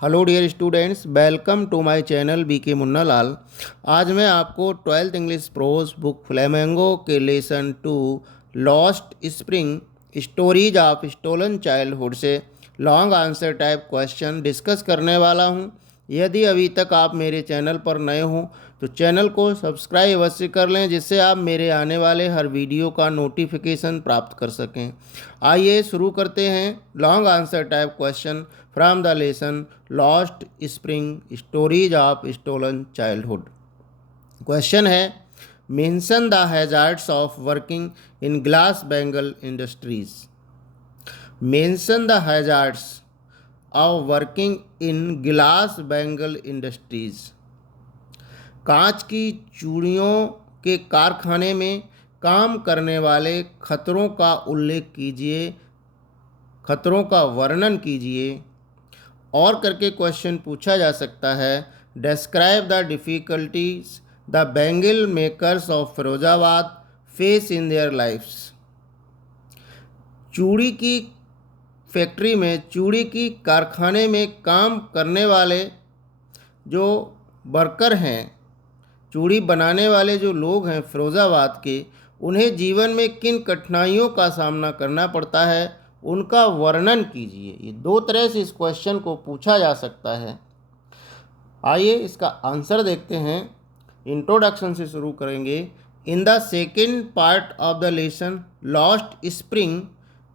Hello dear students, welcome to my channel BK Munna Lal. आज मैं आपको 12th English prose book Flamingo के lesson 2 lost spring stories of stolen childhood से long answer type question discuss करने वाला हूं। यदि अभी तक आप मेरे चैनल पर नए हों तो चैनल को सब्सक्राइब अवश्य कर लें, जिससे आप मेरे आने वाले हर वीडियो का नोटिफिकेशन प्राप्त कर सकें। आइए शुरू करते हैं long answer type question from the lesson lost spring stories of stolen childhood. Question है, mention the hazards of working in glass bangle industries. Mention the hazards of working in glass bangle industries. कांच की चूड़ियों के कारखाने में काम करने वाले खतरों का उल्लेख कीजिए, खतरों का वर्णन कीजिए। और करके क्वेश्चन पूछा जा सकता है, describe the difficulties the bangle makers of Firozabad face in their lifes. चूड़ी की फैक्ट्री में, चूड़ी की कारखाने में काम करने वाले जो वर्कर हैं, चूड़ी बनाने वाले जो लोग हैं फिरोज़ाबाद के, उन्हें जीवन में किन कठिनाइयों का सामना करना पड़ता है, उनका वर्णन कीजिए। ये दो तरह से इस क्वेश्चन को पूछा जा सकता है। आइए इसका आंसर देखते हैं। इंट्रोडक्शन से शुरू करेंगे। In the second part of the lesson lost spring,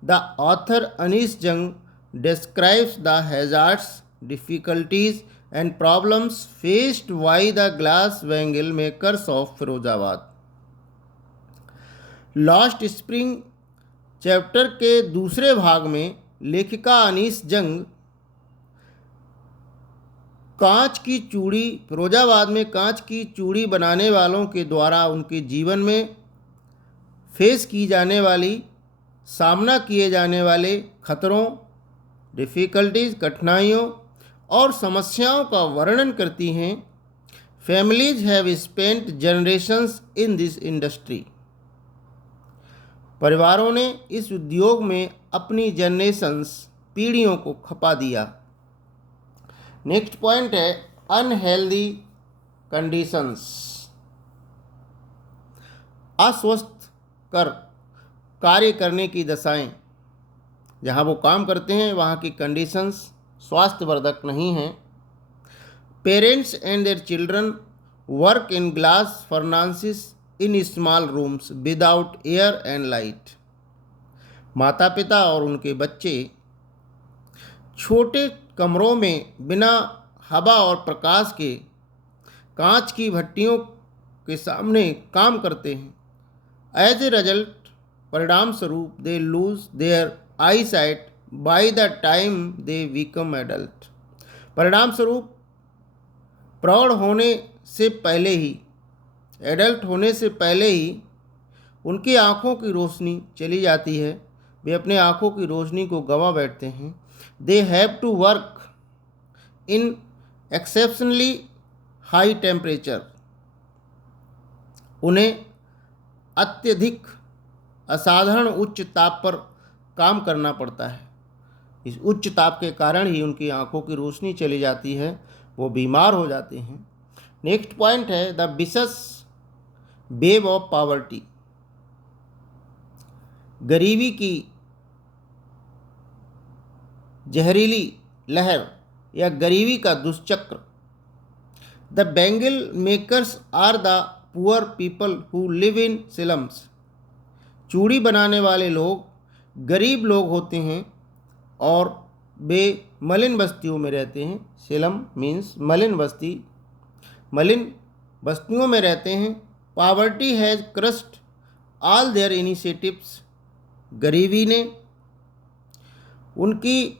the author Anees Jung describes the hazards, difficulties and problems faced by the glass bangle makers of Firozabad. Lost spring chapter के दूसरे भाग में लेखिका अनीस जंग कांच की चूड़ी, फिरोजाबाद में कांच की चूड़ी बनाने वालों के द्वारा उनके जीवन में फेस की जाने वाली, सामना किए जाने वाले खतरों, डिफ़िकल्टीज, कठिनाइयों और समस्याओं का वर्णन करती हैं। Families have spent generations in this industry. परिवारों ने इस उद्योग में अपनी जनरेशंस, पीढ़ियों को खपा दिया। नेक्स्ट पॉइंट है, अनहेल्दी कंडीशंस। अस्वस्थ कर कार्य करने की दशाएं। जहां वो काम करते हैं वहां की कंडीशंस स्वास्थ्यवर्धक नहीं हैं। Parents and their children work in glass furnaces in small rooms without air and light. माता पिता और उनके बच्चे छोटे कमरों में बिना हवा और प्रकाश के कांच की भट्टियों के सामने काम करते हैं। एज ए रिजल्ट, परिणाम स्वरूप, they lose their eyesight by the time they become adult. परिणाम स्वरूप प्रौढ़ होने से पहले ही, एडल्ट होने से पहले ही उनकी आँखों की रोशनी चली जाती है। वे अपने आँखों की रोशनी को गंवा बैठते हैं। They have to work in exceptionally high temperature. उन्हें अत्यधिक, असाधारण उच्च ताप पर काम करना पड़ता है। इस उच्च ताप के कारण ही उनकी आंखों की रोशनी चली जाती है, वो बीमार हो जाते हैं। नेक्स्ट पॉइंट है, the vicious wave of poverty. गरीबी की जहरीली लहर या गरीबी का दुष्चक्र। The bangle makers are the poor people who live in slums. चूड़ी बनाने वाले लोग गरीब लोग होते हैं और वे मलिन बस्तियों में रहते हैं। स्लम मीन्स मलिन बस्ती, मलिन बस्तियों में रहते हैं। Poverty has crushed all their initiatives. गरीबी ने उनकी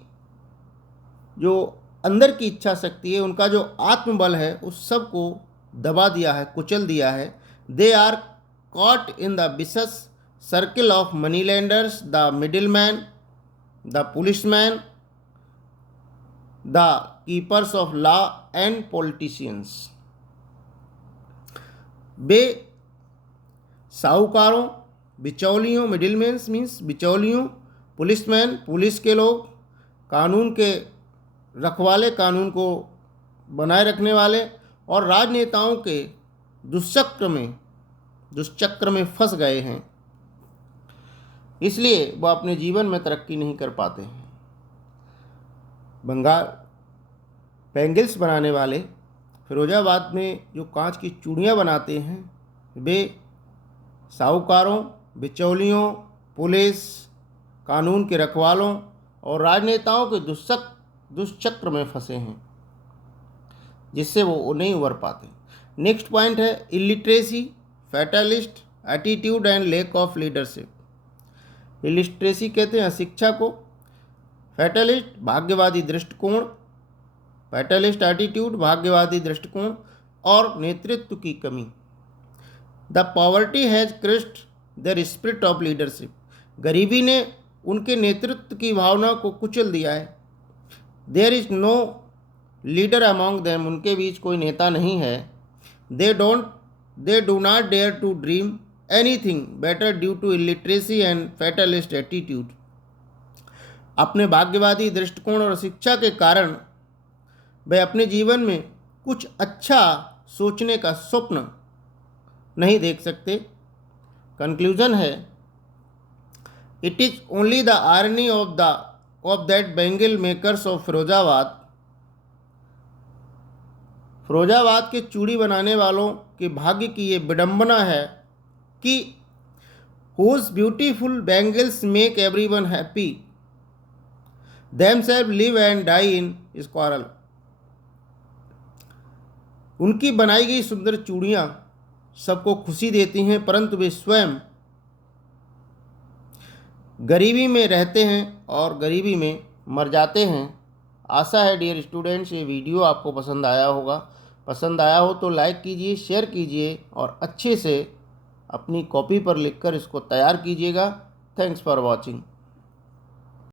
जो अंदर की इच्छा शक्ति है, उनका जो आत्मबल है, उस सब को दबा दिया है, कुचल दिया है। They are caught in the vicious circle of money lenders, the middle man, the policeman, the keepers of law and politicians। वे साहूकारों, बिचौलियों, मिडिलमैन मीन्स बिचौलियों, पुलिसमैन, पुलिस के लोग, कानून के रखवाले कानून को बनाए रखने वाले और राजनेताओं के दुष्चक्र में फंस गए हैं, इसलिए वह अपने जीवन में तरक्की नहीं कर पाते हैं। बंगाल बैंगल्स बनाने वाले फिरोजाबाद में जो कांच की चूड़ियाँ बनाते हैं, वे साहूकारों, बिचौलियों, पुलिस, कानून के रखवालों और राजनेताओं के दुष्चक्र में फंसे हैं, जिससे वो नहीं उभर पाते। नेक्स्ट पॉइंट है illiteracy, fatalist attitude and lack of leadership. Illiteracy कहते हैं अशिक्षा को, फैटलिस्ट भाग्यवादी दृष्टिकोण, फैटलिस्ट एटीट्यूड भाग्यवादी दृष्टिकोण और नेतृत्व की कमी। The poverty has crushed their spirit of leadership. गरीबी ने उनके नेतृत्व की भावना को कुचल दिया है। There is no leader among them, उनके बीच कोई नेता नहीं है। They do not dare to dream anything better due to illiteracy and fatalist attitude. अपने भाग्यवादी दृष्टिकोण और शिक्षा के कारण वे अपने जीवन में कुछ अच्छा सोचने का स्वप्न नहीं देख सकते। कंक्लूजन है, it is only the irony of that bangle makers of Firozabad के चूड़ी बनाने वालों के भाग्य की ये विडंबना है कि whose beautiful bangles make everyone happy, themselves live and die in squalor। उनकी बनाई गई सुंदर चूड़ियाँ सबको खुशी देती हैं, परंतु वे स्वयं गरीबी में रहते हैं और गरीबी में मर जाते हैं। आशा है डियर स्टूडेंट्स ये वीडियो आपको पसंद आया होगा। पसंद आया हो तो लाइक कीजिए, शेयर कीजिए और अच्छे से अपनी कॉपी पर लिखकर इसको तैयार कीजिएगा। Thanks for watching.